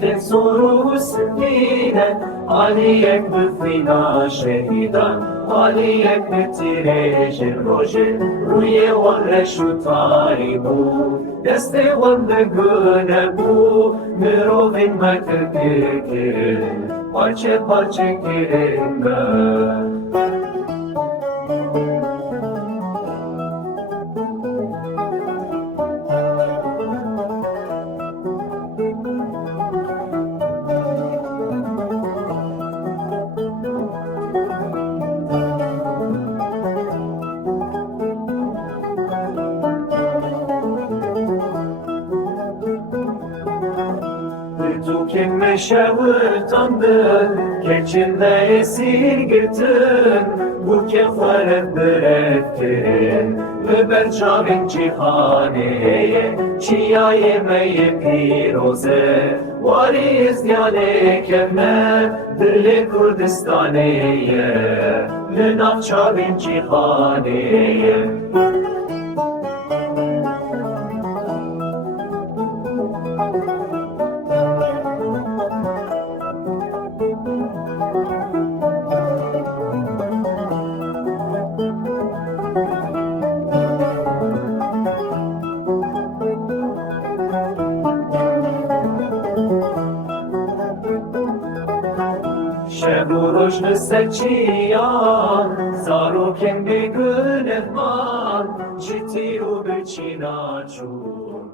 که سروس دیدن آلی یک بفینا شهیدان آلی یک بتیرش روژه روی ورش و تاری بود دست وندگونه بود مروین مکر کرد parça parça kirenge Tu kim şevtandın, keçinde esir girdin, bu kefaret bıraktın. Ve berçavin cihaneye, çiya yemeği piroze, vari izdiyane kemer, dili Kurdistaneye, le navçavin cihaneye. شب و روشن سچیان زاروکن بگونه مان چی تیرو بچینا چون